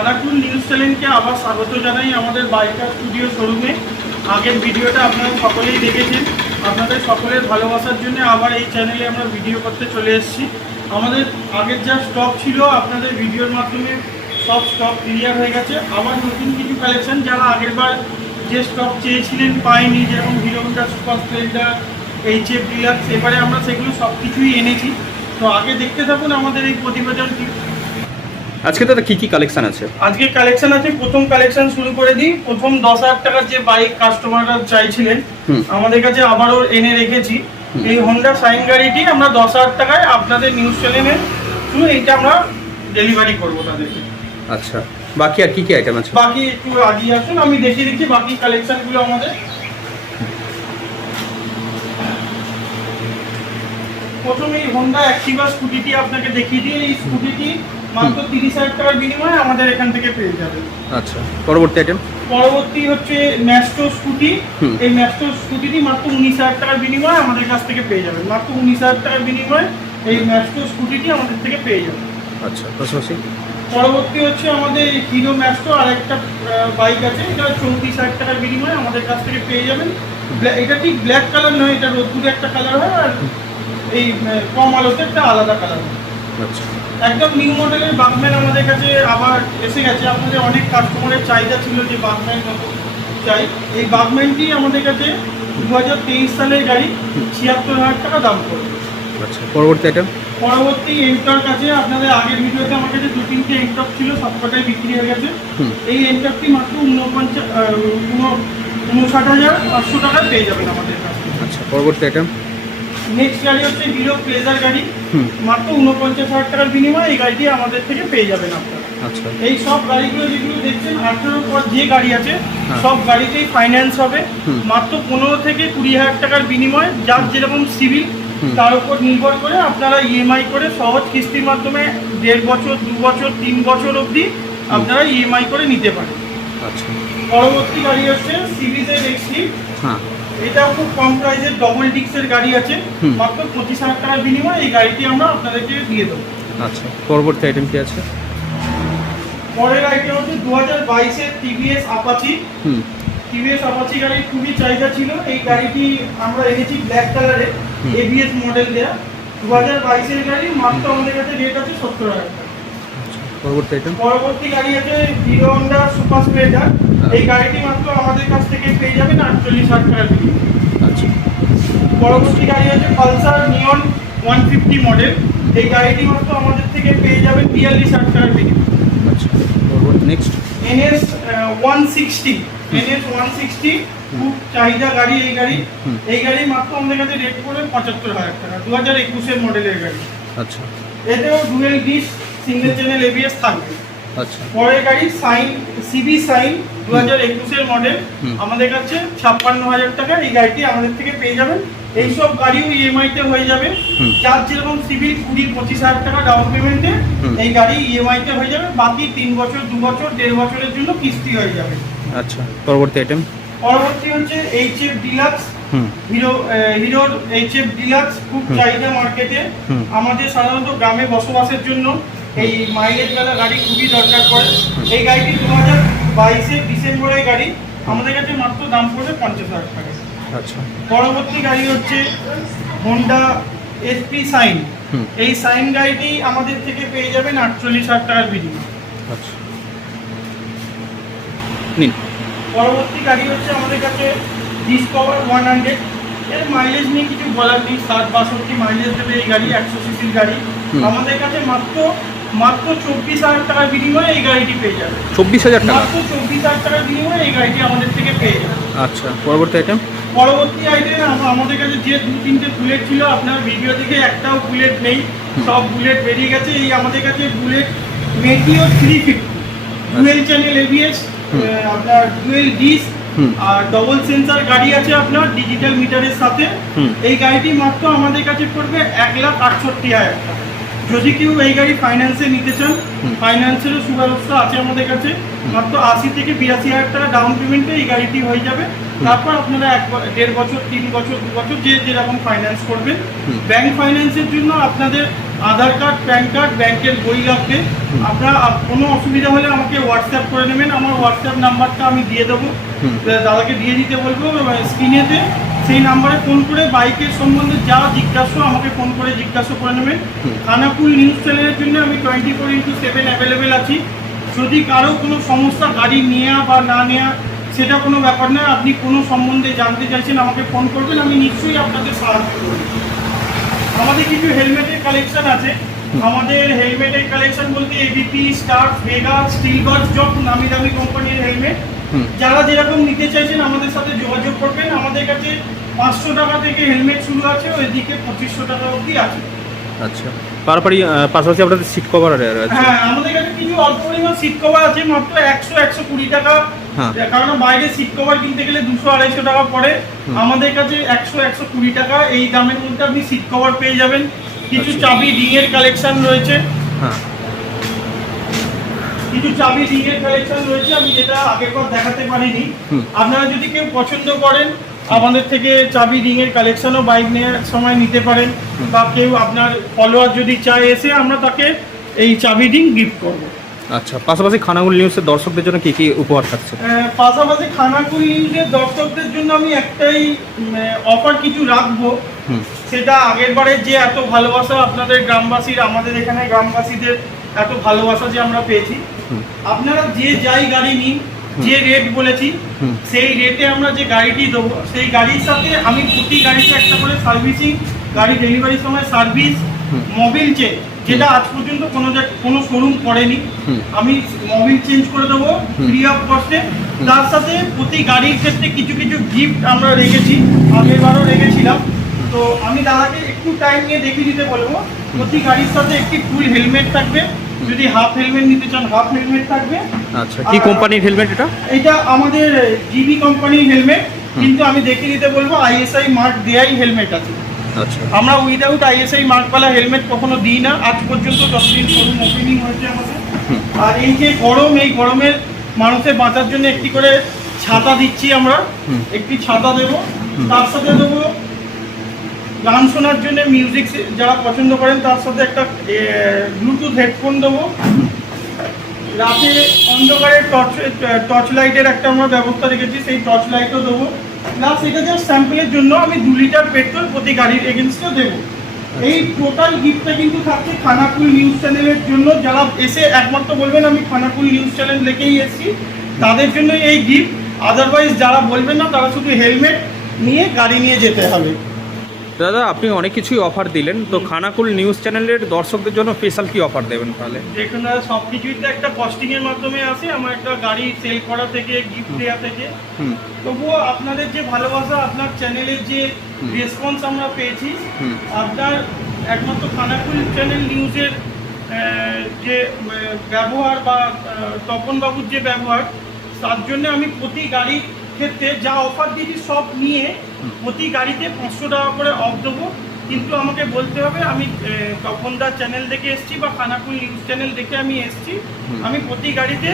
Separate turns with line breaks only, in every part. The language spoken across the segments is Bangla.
খানাকুল নিউজ চ্যানেলকে আবার স্বাগত জানাই আমাদের বাইকার স্টুডিও শোরুমে আগের ভিডিওটা আপনারা সকলেই দেখেছেন। আপনাদের সকলের ভালোবাসার জন্য আবার এই চ্যানেলে আমরা ভিডিও করতে চলে এসেছি। আমাদের আগের যা স্টক ছিল, আপনাদের ভিডিওর মাধ্যমে সব স্টক ক্লিয়ার হয়ে গেছে। আবার নতুন কিছু কালেকশন যারা আগেরবার যে স্টক চেয়েছিলেন পাইনি যেরকম Hero Honda super Splendor, H F Deluxe, এবারে আমরা সেগুলো সব কিছুই এনেছি। তো আগে দেখতে থাকুন আমাদের এই প্রতিবেদনটি।
আজকে দাদা কি কি কালেকশন আছে?
আজকে কালেকশন আছে প্রথম কালেকশন শুরু করে দিই। প্রথম দশ হাজার টাকার যে বাইক কাস্টমাররা চাইছিলেন আমাদের কাছে আবারও এনে রেখেছি। এই হোন্ডা সাইন গাড়িটি আমরা দশ হাজার টাকায় আপনাদের নিউজ চ্যানেলে থ্রু এইটা আমরা ডেলিভারি করব তাদেরকে।
আচ্ছা বাকি আর কি কি আইটেম আছে?
বাকি একটু আগিয়ে আসুন আমি দেখিয়ে দিচ্ছি বাকি কালেকশনগুলো আমাদের। প্রথমে এই হোন্ডা অ্যাক্টিভা স্কুটিটি আপনাকে দেখিয়ে দিই। এই স্কুটিটি মাত্র তিরিশ হাজার টাকার বিনিময়ে আমাদের এখান থেকে পেয়ে যাবেন।
আচ্ছা পরবর্তী আইটেম
পরবর্তী হচ্ছে ম্যাস্টো স্কুটি এই ম্যাস্টো স্কুটিটি মাত্র উনিশ হাজার টাকার বিনিময়ে আমাদের কাছ থেকে পেয়ে যাবেন। মাত্র উনিশ হাজার টাকার বিনিময়ে এই ম্যাস্টো স্কুটিটি আমাদের থেকে পেয়ে যাবেন।
আচ্ছা পাশাপাশি?
পরবর্তী হচ্ছে আমাদের হিরো ম্যাস্টো আর একটা বাইক আছে। এটা চৌত্রিশ হাজার টাকার বিনিময়ে আমাদের কাছ থেকে পেয়ে যাবেন। এটা ঠিক ব্ল্যাক কালার নয় এটা রোদ্দুরে একটা কালার হয়। আর এই কম আলোতে একটা আলাদা কালার
আচ্ছা।
একদম নিউ মডেলের বাগম্যান আমাদের কাছে আবার এসে গেছে। আপনাদের অনেক কাস্টমারের চাহিদা ছিল যে বাগম্যান মতো চাই। এই বাগম্যানটি আমাদের কাছে দু হাজার তেইশ সালের গাড়ি ছিয়াত্তর হাজার টাকা দাম পড়বে
আচ্ছা পরবর্তী আইটেম
পরবর্তী এন্টার কাছে আপনাদের আগের ভিডিওতে আমার কাছে দু তিনটে এন্টক ছিল সবকটাই বিক্রি হয়ে গেছে। এই এন্টকটি মাত্র ঊনপঞ্চাশ উনষাট হাজার পাঁচশো টাকা পেয়ে যাবেন আমাদের কাছে।
আচ্ছা পরবর্তী আইটেম
নেক্সট গাড়ি হচ্ছে হিরো প্লেজার গাড়ি। মাত্র উনপঞ্চাশ হাজার টাকার বিনিময়ে এই গাড়িটি আমাদের থেকে পেয়ে যাবেন আপনারা।
আচ্ছা।
এই সব গাড়িগুলো যেগুলো দেখছেন আঠেরোর পর যে গাড়ি আছে
হ্যাঁ।
সব গাড়িতেই ফাইন্যান্স হবে। মাত্র পনেরো থেকে কুড়ি হাজার টাকার বিনিময়ে যার যেরকম সিভিল তার উপর নির্ভর করে আপনারা ইএমআই করে সহজ কিস্তির মাধ্যমে দেড় বছর দু বছর তিন বছর অবধি আপনারা ইএমআই করে নিতে পারেন।
আচ্ছা।
পরবর্তী গাড়ি হচ্ছে সিরিজের এক্সটি
হ্যাঁ।
এটা খুব কম প্রাইসের ডবল ডিক্সের গাড়ি আছে। মাত্র পঁচিশ হাজার টাকার বিনিময়ে এই গাড়িটি আমরা আপনাদেরকে দিয়ে দেবো।
আচ্ছা পরবর্তী আইটেম কি আছে?
পরের আইটেম হচ্ছে দু হাজার বাইশের টিভিএস আপাচি টিভিএস আপাচি গাড়ির খুবই চাহিদা ছিল। এই গাড়িটি আমরা এনেছি ব্ল্যাক কালারে। এবিএস মডেল দেয়া। দু হাজার বাইশের গাড়ি মাত্র আমাদের কাছে রেট আছে সত্তর হাজার টাকা।
পরবর্তী আইটেম
পরবর্তী গাড়ি আছে হিরো হন্ডা সুপার স্প্লেন্ডার। এই গাড়িটি মাত্র আমাদের কাছ থেকে পেয়ে যাবেন আটচল্লিশ হাজার বিনিময়ে।
আচ্ছা।
পরবর্তী গাড়ি আছে Pulsar neon one fifty model. এই গাড়িটি মাত্র আমাদের থেকে পেয়ে যাবেন বিয়াল্লিশ হাজার টাকার বিনিময়ে
আচ্ছা। Next
NS one sixty NS one sixty খুব চাহিদা গাড়ি এই গাড়ি। এই গাড়ি মাত্র আমাদের কাছে রেট পড়বে পঁচাত্তর হাজার টাকা দু হাজার একুশের মডেলের গাড়ি।
আচ্ছা।
এতেও dual disc single channel ABS থাকবে। পরের গাড়ি সাইন সিবি সাইন দু হাজার একুশের মডেল আমাদের কাছে ছাপ্পান্ন হাজার টাকা এই গাড়িটি আমাদের থেকে পেয়ে যাবেন। এইসব গাড়িও ইএমআই তে হয়ে যাবে। যার যেরকম সিভিল কুড়ি পঁচিশ হাজার টাকা ডাউন পেমেন্টে এই গাড়ি ইএমআই তে হয়ে যাবে। বাকি তিন বছর দু বছর দেড় বছরের জন্য কিস্তি হয়ে যাবে।
আচ্ছা পরবর্তী আইটেম
পরবর্তী হচ্ছে এইচ এফ ডিলাক্স হিরো হিরোর এইচ এফ ডিলাক্স খুব চাহিদা মার্কেটে আমাদের সাধারণত গ্রামে বসবাসের জন্য এই মাইলেজ বেলা গাড়ি খুবই দরকার পড়ে। এই গাড়িটি দু হাজার বাইশের ডিসেম্বরের গাড়ি। আমাদের কাছে মাত্র দাম পড়বে পঞ্চাশ হাজার টাকা।
আচ্ছা।
পরবর্তী গাড়ি হচ্ছে হোন্ডা এসপি সাইন এই সাইন গাড়িটি আমাদের থেকে পেয়ে যাবেন আটচল্লিশ হাজার টাকার বিনিময়।
আচ্ছা।
পরবর্তী গাড়ি হচ্ছে আমাদের কাছে ডিসকভার ওয়ান হান্ড্রেড। এর মাইলেজ নিয়ে কিছু বলার নেই ষাট বাষট্টি মাইলেজ দেবে এই গাড়ি একশো সিসির গাড়ি। আমাদের কাছে মাত্র মাত্র চব্বিশ হাজার টাকার বিনিময়ে এই গাড়িটি পেয়ে যাবে।
চব্বিশ হাজার টাকা?
মাত্র চব্বিশ হাজার টাকার বিনিময়ে এই গাড়িটি আমাদের থেকে পেয়ে যাবে।
আচ্ছা পরবর্তী আইটেম
পরবর্তী আইটেম আমাদের কাছে যে দু তিনটে বুলেট ছিল আপনার ভিডিও থেকে একটাও বুলেট নেই। সব বুলেট বেরিয়ে গেছে। এই আমাদের কাছে Bullet Meteor three fifty dual channel ABS আপনার ডুয়েল ডিস আর ডবল সেন্সার গাড়ি আছে আপনার ডিজিটাল মিটারের সাথে। এই গাড়িটি মাত্র আমাদের কাছে পড়বে এক লাখ আটষট্টি হাজার টাকা। যদি কেউ এই গাড়ি ফাইন্যান্সে নিতে চান। ফাইন্যান্সেরও সুব্যবস্থা আছে আমাদের কাছে। মাত্র আশি থেকে বিরাশি হাজার টাকা ডাউন পেমেন্টে এই গাড়িটি হয়ে যাবে। তারপর আপনারা এক দেড় বছর তিন বছর দু বছর যে যেরকম ফাইন্যান্স করবেন। ব্যাংক ফাইন্যান্সের জন্য আপনাদের আধার কার্ড প্যান কার্ড ব্যাংকের বই লাগবে। আপনার কোনো অসুবিধা হলে আমাকে হোয়াটসঅ্যাপ করে নেবেন। আমার হোয়াটসঅ্যাপ নাম্বারটা আমি দিয়ে দেবো। দাদাকে দিয়ে দিতে বলব স্ক্রিনেতে সেই নাম্বারে ফোন করে বাইকের সম্বন্ধে যা জিজ্ঞাসা আমাকে ফোন করে জিজ্ঞাসা করে নেবেন। খানাকুল নিউজ চ্যানেলের জন্য আমি twenty four into seven available আছি। যদি কারও কোনো সমস্যা গাড়ি নেওয়া বা না নেওয়া সেটা কোনো ব্যাপার নয়। আপনি কোনো সম্বন্ধে জানতে চাইছেন আমাকে ফোন করবেন আমি নিশ্চয়ই আপনাদের সাহায্য করব। আমাদের কিছু হেলমেটের কালেকশন আছে। আমাদের হেলমেটের কালেকশন বলতে এবিপি স্টার ভেগা স্টিলবার্ড সব নামি দামি কোম্পানির হেলমেট যারা যেরকম নিতে চাইছেন আমাদের সাথে যোগাযোগ করবেন। আমাদের কাছে পাঁচশো টাকা থেকে হেলমেট শুরু আছে ওইদিকে পঁচিশশো টাকা অবধি আছে।
আচ্ছা। পারাপারি আহ, পাশাপাশি আপনাদের সিট কভার আছে
হ্যাঁ আমাদের কাছে কিছু অল্প পরিমাণ সিট কভার আছে মাত্র একশো একশো কুড়ি টাকা।
হ্যাঁ।
কারণ বাইরে সিট কভার কিনতে গেলে দুশো আড়াইশো টাকা পড়ে। আমাদের কাছে একশো একশো কুড়ি টাকা এই দামের মধ্যে আপনি সিট কভার পেয়ে যাবেন। কিছু
আচ্ছা।
চাবি রিংয়ের কালেকশন রয়েছে।
হ্যাঁ।
কিছু চাবি রিংয়ের কালেকশন রয়েছে আমি যেটা আগের পর দেখাতে পারিনি। আপনারা যদি কেউ পছন্দ করেন আমাদের থেকে চাবি রিংয়ের কালেকশনও বাইক নেওয়ার সময় নিতে পারেন বা কেউ আপনার ফলোয়ার যদি চায় এসে আমরা তাকে এই চাবি রিং গিফট করব।
আচ্ছা পাশাপাশি খানাগুল নিউজের দর্শকদের জন্য কি কি উপহার থাকছে?
পাশাপাশি খানাকুল নিউজের দর্শকদের জন্য আমি একটাই অফার কিছু রাখব। সেটা আগের বারে যে এত ভালোবাসা আপনাদের গ্রামবাসীর আমাদের এখানে গ্রামবাসীদের এত ভালোবাসা যে আমরা পেয়েছি। আপনারা যে যাই গাড়ি নিন যে রেট বলেছি সেই রেটে আমরা যে গাড়িটি দেবো সেই গাড়ির সাথে আমি প্রতি গাড়িতে একটা করে সার্ভিসিং গাড়ি ডেলিভারির সময় সার্ভিস। মোবিল চেঞ্জ যেটা আজ পর্যন্ত কোনো কোনো শোরুম করেনি। আমি মোবিল চেঞ্জ করে দেবো ফ্রি অফ কস্টে তার সাথে প্রতি গাড়ির ক্ষেত্রে কিছু কিছু গিফট আমরা রেখেছি। আগেরবারও রেখেছিলাম। তো আমি দাদাকে একটু টাইম নিয়ে দেখিয়ে দিতে বলব। প্রতি গাড়ির সাথে একটি ফুল হেলমেট থাকবে। যদি হাফ হেলমেট নিতে চান হাফ হেলমেট থাকবে।
আচ্ছা কি কোম্পানির হেলমেট এটা?
এটা আমাদের জিবি কোম্পানির হেলমেট কিন্তু আমি দেখে দিতে বলব আইএসআই মার্ক দেয়াই হেলমেট আছে।
আচ্ছা।
আমরা উইদাউট আইএসআই মার্কওয়ালা হেলমেট কখনো দিই না আজ পর্যন্ত যতদিন শোরুম ওপেনিং হয়েছে আমাদের। আর এই যে গরম এই গরমের মানুষের বাঁচার জন্য একটি করে ছাতা দিচ্ছি আমরা। একটি ছাতা দেবো তার সাথে দেবো গান শোনার জন্য মিউজিক যারা পছন্দ করেন, তার সাথে একটা ব্লুটুথ হেডফোন দেবো। রাতে অন্ধকারে টর্চ টর্চ লাইটের একটা আমরা ব্যবস্থা রেখেছি, সেই টর্চ লাইটও দেবো। প্লাস এটা স্যাম্পলের জন্য আমি দু লিটার পেট্রোল প্রতি গাড়ির এগেনস্টও দেবো। এই টোটাল গিফটটা কিন্তু থাকছে খানাকুল নিউজ চ্যানেলের জন্য। যারা এসে একমাত্র বলবেন, আমি খানাকুল নিউজ চ্যানেল দেখেই এসেছি। তাদের জন্য এই গিফট আদারওয়াইজ যারা বলবেন না, তারা শুধু হেলমেট নিয়ে গাড়ি নিয়ে যেতে হবে।
দাদা আপনি অনেক কিছুই অফার দিলেন। তো খানাকুল নিউজ চ্যানেলের দর্শকদের জন্য স্পেশাল কি অফার দেবেন তাহলে?
দেখুন দাদা সব কিছুই তো একটা কস্টিং এর মাধ্যমে আসে। আমার একটা গাড়ি সেল করা থেকে গিফট দেওয়া থেকে। তবুও আপনাদের যে ভালোবাসা আপনার চ্যানেলের যে রেসপন্স আমরা পেয়েছি আপনার একমাত্র খানাকুল চ্যানেল নিউজের যে ব্যবহার বা তপনবাবুর যে ব্যবহার তার জন্য আমি প্রতি গাড়ির ক্ষেত্রে যা অফার দিয়েছি সব নিয়ে। প্রতি গাড়িতে পাঁচশো টাকা করে অফ দেবো। কিন্তু আমাকে বলতে হবে আমি তখনদার তপনদার চ্যানেল দেখে এসছি বা খানাকুল নিউজ চ্যানেল দেখে আমি এসছি। আমি প্রতি গাড়িতে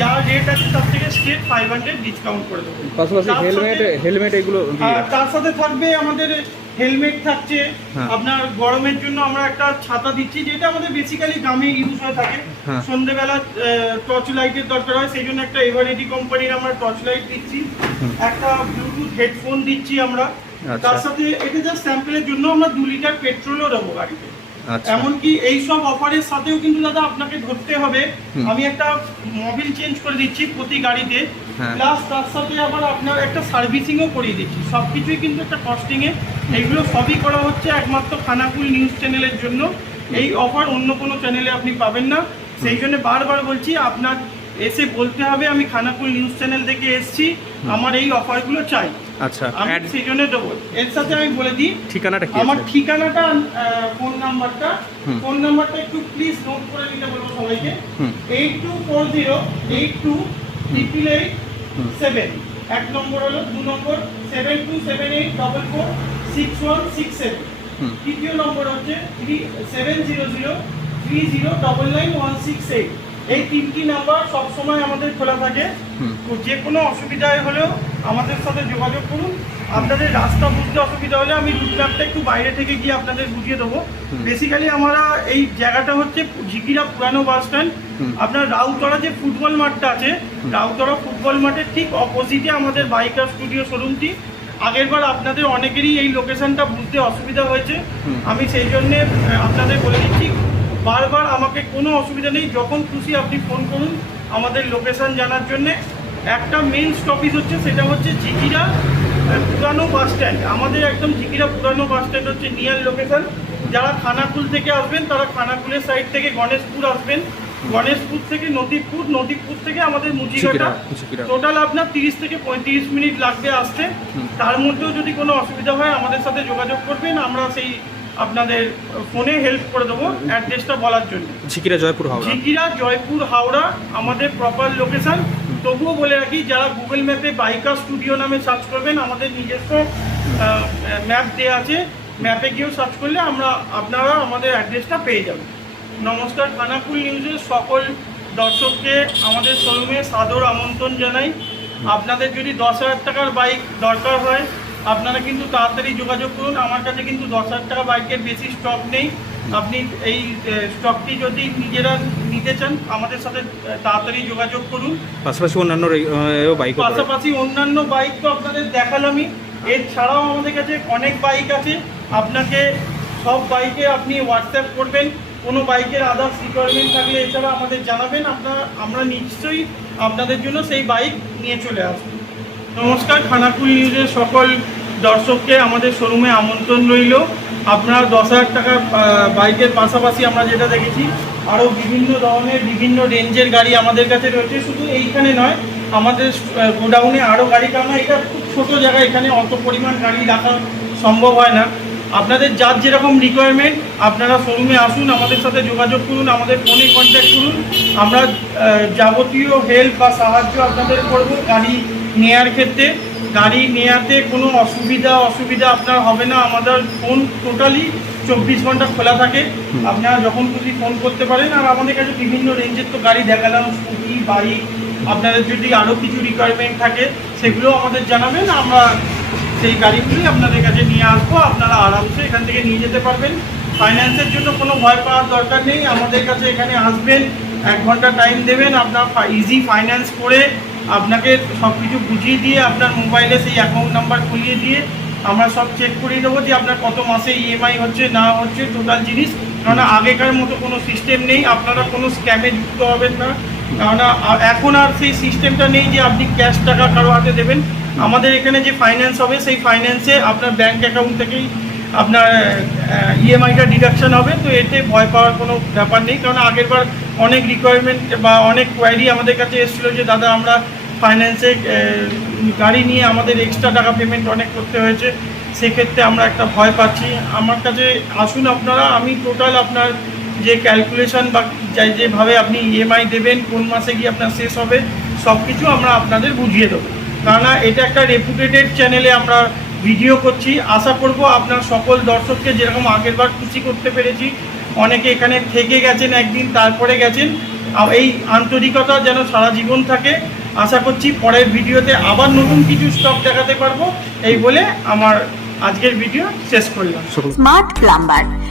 যা রেট আছে তার থেকে স্টেট ফাইভ হান্ড্রেড ডিসকাউন্ট করে দেবো।
পাশাপাশি হেলমেট হেলমেট এগুলো
আর তার সাথে থাকবে আমাদের হেলমেট থাকছে।
হ্যাঁ।
আপনার গরমের জন্য আমরা একটা ছাতা দিচ্ছি যেটা আমাদের বেসিক্যালি গ্রামে ইউজ হয়ে থাকে।
হ্যাঁ।
সন্ধ্যেবেলা টর্চ লাইটের দরকার হয় সেই জন্য একটা এভারেডি কোম্পানির আমরা টর্চ লাইট দিচ্ছি। একটা ব্লুটুথ হেডফোন দিচ্ছি আমরা।
আচ্ছা।
তার সাথে এটা জাস্ট স্যাম্পলের জন্য আমরা দু লিটার পেট্রোলও দেবো গাড়িতে।
আচ্ছা।
এমনকি এই সব অফারের সাথেও কিন্তু দাদা আপনাকে ধরতে হবে। আমি একটা মোবিল চেঞ্জ করে দিচ্ছি প্রতি গাড়িতে।
হ্যাঁ।
প্লাস তার সাথে আবার আপনার একটা সার্ভিসিংও করিয়ে দিচ্ছি। সব কিছুই কিন্তু একটা কস্টিংয়ে এইগুলো সবই করা হচ্ছে একমাত্র খানাকুল নিউজ চ্যানেলের জন্য। এই অফার অন্য কোনো চ্যানেলে আপনি পাবেন না। সেই জন্য বারবার বলছি আপনার এসে বলতে হবে আমি খানাকুল নিউজ চ্যানেল থেকে এসেছি আমার এই অফারগুলো চাই।
আচ্ছা
আমি সেই জন্য দেবো। এর সাথে আমি বলে দিই
ঠিকানাটা কি
আমার ঠিকানাটা ফোন নাম্বারটা। ফোন নাম্বারটা একটু প্লিজ নোট করে নিতে বলব সবাইকে। Eight two four zero eight two triple eight. Seven এক নম্বর হলো দু নম্বর seven two seven eight double four six one six seven তৃতীয় নম্বর হচ্ছে three seven zero zero three zero double nine one six eight এই তিনটি নাম্বার সবসময় আমাদের খোলা থাকে।
হুম।
যে কোনো অসুবিধায় হলেও আমাদের সাথে যোগাযোগ করুন। আপনাদের রাস্তা বুঝতে অসুবিধা হলে আমি রুট ম্যাপটা একটু বাইরে থেকে গিয়ে আপনাদের বুঝিয়ে দেবো। বেসিক্যালি আমরা এই জায়গাটা হচ্ছে ঝিকিরা পুরানো বাস স্ট্যান্ড আপনার রাউতরা যে ফুটবল মাঠটা আছে রাউতরা ফুটবল মাঠের ঠিক অপোজিটে আমাদের বাইকার স্টুডিও শোরুমটি আগেরবার আপনাদের অনেকেরই এই লোকেশনটা বুঝতে অসুবিধা হয়েছে। আমি সেই জন্যে আপনাদের বলে দিচ্ছি বারবার আমাকে কোনো অসুবিধা নেই যখন খুশি আপনি ফোন করুন আমাদের লোকেশন জানার জন্যে। একটা মেন স্টপেজ হচ্ছে সেটা হচ্ছে ঝিকিরা পুরানো বাস স্ট্যান্ড আমাদের একদম ঝিকিরা পুরানো বাস স্ট্যান্ড হচ্ছে নিয়ার লোকেশন যারা খানাকুল থেকে আসবেন তারা খানাকুলের সাইড থেকে গণেশপুর আসবেন। গণেশপুর থেকে নদীপুর নদীপুর থেকে আমাদের
ঝিকিরা।
টোটাল আপনার তিরিশ থেকে পঁয়ত্রিশ মিনিট লাগবে আসতে। তার মধ্যেও যদি কোনো অসুবিধা হয় আমাদের সাথে যোগাযোগ করবেন। আমরা সেই আপনাদের ফোনে হেল্প করে দেবো অ্যাড্রেসটা বলার জন্য।
ঝিকিরা জয়পুর হাওড়া।
ঝিকিরা জয়পুর হাওড়া আমাদের প্রপার লোকেশন তবুও বলে রাখি যারা গুগল ম্যাপে বাইকার স্টুডিও নামে সার্চ করবেন আমাদের নিজস্ব ম্যাপ দেওয়া আছে। ম্যাপে গিয়েও সার্চ করলে আমরা আপনারা আমাদের অ্যাড্রেসটা পেয়ে যাবেন। নমস্কার খানাকুল নিউজের সকল দর্শককে আমাদের শোরুমে সাদর আমন্ত্রণ জানাই। আপনাদের যদি দশ হাজার টাকার বাইক দরকার হয় আপনারা কিন্তু তাড়াতাড়ি যোগাযোগ করুন। আমার কাছে কিন্তু দশ হাজার টাকা বাইকের বেশি স্টক নেই। আপনি এই স্টকটি যদি নিজেরা নিতে চান আমাদের সাথে তাড়াতাড়ি যোগাযোগ করুন।
পাশাপাশি অন্যান্য বাইক
পাশাপাশি অন্যান্য বাইক তো আপনাদের দেখালামই। এছাড়াও আমাদের কাছে অনেক বাইক আছে। আপনাকে সব বাইকে আপনি হোয়াটসঅ্যাপ করবেন। কোনো বাইকের আদার্স রিকোয়ারমেন্ট থাকলে এছাড়া আমাদের জানাবেন আপনার আমরা নিশ্চয়ই আপনাদের জন্য সেই বাইক নিয়ে চলে আসব। নমস্কার, খানাকুল নিউজের সকল দর্শককে আমাদের শোরুমে আমন্ত্রণ রইল। আপনারা দশ হাজার টাকা বাইকের পাশাপাশি আমরা যেটা দেখেছি আরও বিভিন্ন ধরনের, বিভিন্ন রেঞ্জের গাড়ি আমাদের কাছে রয়েছে। শুধু এইখানে নয়, আমাদের গোডাউনে আরও গাড়ি কারণ এটা খুব ছোটো জায়গা, এখানে অত পরিমাণ গাড়ি রাখা সম্ভব হয় না। আপনাদের যার যেরকম রিকোয়ারমেন্ট আপনারা শোরুমে আসুন আমাদের সাথে যোগাযোগ করুন আমাদের ফোনে কন্ট্যাক্ট করুন। আমরা যাবতীয় হেল্প বা সাহায্য আপনাদের করব গাড়ি নেয়ার ক্ষেত্রে। গাড়ি নেয়াতে কোনো অসুবিধা অসুবিধা আপনার হবে না। আমাদের ফোন টোটালি চব্বিশ ঘণ্টা খোলা থাকে। আপনারা যখন খুশি ফোন করতে পারেন। আর আমাদের কাছে বিভিন্ন রেঞ্জের তো গাড়ি দেখালাম স্কুটি বাইক আপনাদের যদি আরও কিছু রিকোয়ারমেন্ট থাকে সেগুলো আমাদের জানাবেন। আমরা সেই গাড়িগুলি আপনাদের কাছে নিয়ে আসব। আপনারা আরামসে এখান থেকে নিয়ে যেতে পারবেন। ফাইন্যান্সের জন্য কোনো ভয় পাওয়ার দরকার নেই। আমাদের কাছে এখানে আসবেন, এক ঘণ্টা টাইম দেবেন। আপনার ইজি ফাইন্যান্স করে আপনাকে সব কিছু বুঝিয়ে দিয়ে, আপনার মোবাইলে সেই অ্যাকাউন্ট নাম্বার খুলিয়ে দিয়ে আমরা সব চেক করিয়ে দেবো যে আপনার কত মাসে ইএমআই হচ্ছে, না হচ্ছে টোটাল জিনিস। কেননা আগেকার মতো কোনো সিস্টেম নেই। আপনারা কোনো স্ক্যামে যুক্ত হবেন না। কেননা এখন আর সেই সিস্টেমটা নেই যে আপনি ক্যাশ টাকা কারও হাতে দেবেন। আমাদের এখানে যে ফাইন্যান্স হবে, সেই ফাইন্যান্সে আপনার ব্যাংক অ্যাকাউন্ট থেকেই আপনার ইএমআইটা ডিডাকশন হবে। তো এতে ভয় পাওয়ার কোনো ব্যাপার নেই। কারণ আগেরবার অনেক রিকোয়ারমেন্ট বা অনেক কোয়ারি আমাদের কাছে এসেছিল যে, দাদা, আমরা ফাইন্যান্সে গাড়ি নিয়ে আমাদের এক্সট্রা টাকা পেমেন্ট অনেক করতে হয়েছে। সেক্ষেত্রে আমরা একটা ভয় পাচ্ছি। আমার কাছে আসুন আপনারা, আমি টোটাল আপনার যে ক্যালকুলেশন বা যেভাবে আপনি ইএমআই দেবেন, কোন মাসে গিয়ে আপনার শেষ হবে সব কিছু আমরা আপনাদের বুঝিয়ে দেবো। কেননা এটা একটা রেপুটেটেড চ্যানেলে আমরা ভিডিও করছি। আশা করব আপনার সকল দর্শককে যেরকম আগেরবার খুশি করতে পেরেছি, অনেকে এখানে থেকে গেছেন একদিন, তারপরে গেছেন। এই আন্তরিকতা যেন সারা জীবন থাকে। আশা করছি পরের ভিডিওতে আবার নতুন কিছু স্টক দেখাতে পারব। এই বলে আমার আজকের ভিডিও শেষ করলাম।
Smart plumber